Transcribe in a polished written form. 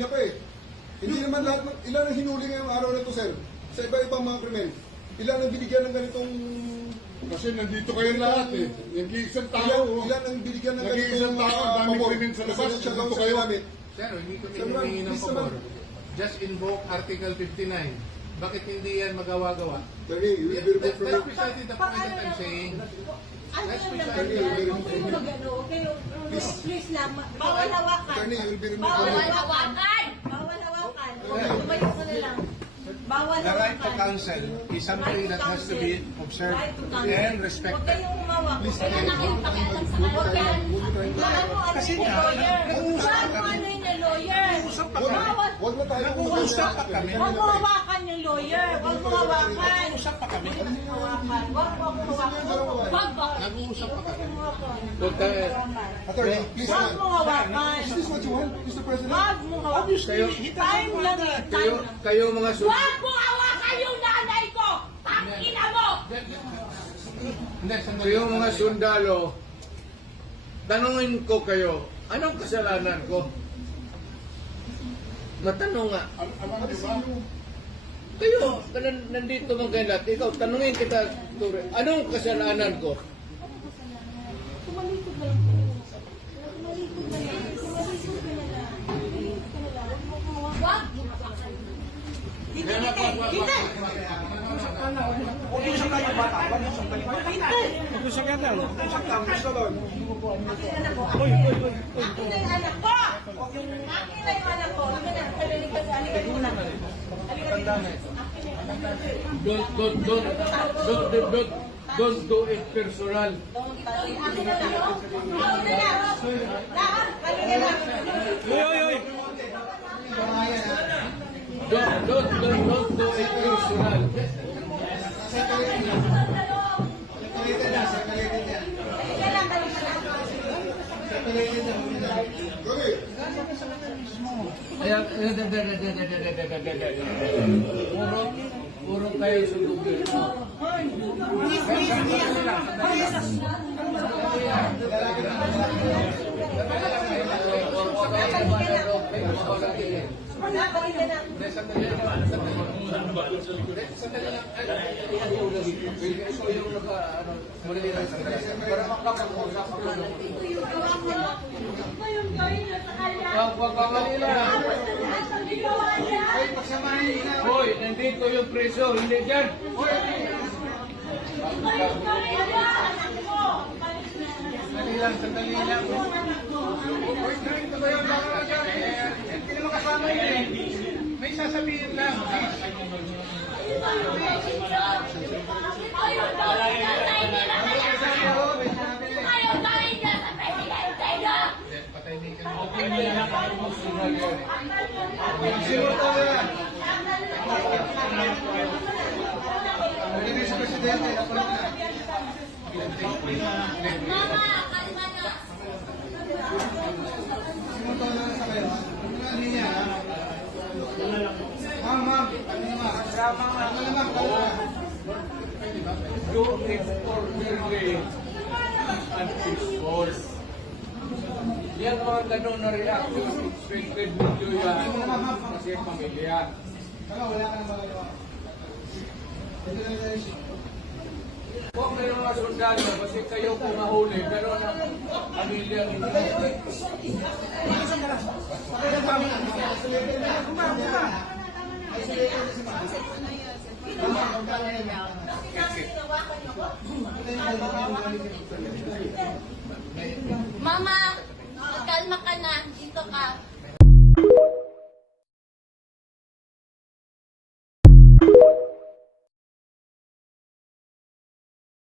niya pa eh. Hindi naman lahat, ilan ang hinuli ngayong araw na to, sir? Sa iba-ibang mga krimen. Ilan ang binigyan ng ganitong... Kasi nandito kayo lahat eh. Nag-iisang tao. Ilan ang binigyan ng Nag-iisang ganitong... tao, dami krimen sa labas. Siya Nandito sa kayo. gamit. Sir, hindi kami Sir, humingi ng please pabor. naman. Just invoke Article 59. Bakit hindi yan magawa-gawa? Attorney, you will be removed from That's it. precisely the point that I'm saying. Ano That's yung precisely naman the yan? point. Huwag kayo mag-ano, kayo, please lang, bawal hawakan. Attorney, you will be removed Bawal from it. hawakan! Bawal hawakan. Tumayo ka na lang. Bawal The right to hawakan. counsel is something that has to be observed Right to counsel. and Huwag respected. kayong humawak. Please, Huwag kayong nakipakialam sa lawyer. Kasi Ano nga, yung lawyer? nag-uusap Paano ano yung lawyer? Nag-uusap pa kami. Bawal. Huwag na tayo Nag-uusap pa kami. Huwag mo hawakan yung lawyer. Huwag mo hawakan. Nag-uusap pa kami. Hawakan. Huwag mo hawakan. Huwag mo. Nag-uusap pa kami. Attorney, please Huwag mo hawakan. Is this what you want, Mr. President? Huwag mo hawakan. Time lang eh. Time lang. Kayo mga Huwag mo hawakan yung nanay ko! Tangina mo! Kayo mga sundalo, tanungin ko kayo, anong kasalanan ko? Matanong nga. Kayo, nandito mga kayo lahat, ikaw, tanungin kita, Ture, anong kasalanan ko? Tumalikod na lang. Tumalikod na lang. Tumalikod ka na lang. Tumalikod ka na lang. Huwag mo hawakan. Hindi, hindi. Mag-uusap tayo bata. Mag-uusap tayo bata. Mag-uusap ka daw. Mag-uusap tayo. Gusto doon. Akin na yung anak ko! Akin na yung anak ko! Akin na, kalilikad sa alikad mo na. Alikad mo na. Don't do it personal. Akin na lang. Akin na lang. Akin na lang. Don't do it personal. Puro kayo sundugin. Hoy, nandito yung preso, hindi dyan. Sandali lang. Hoy, trying to kayo. Hindi naman kasama yun eh. May sasabihin lang. Hindi si Presidente. Ma'am. Do it orderly and peaceful. Yan mga ganun na reaction, expected ninyo yan kasi pamilya. Wala ka na magagawa. Huwag kayo mga sundalo kasi kayo pumahuli, pero ang pamilya ninyo. Mama, kalma ka na. Dito ka.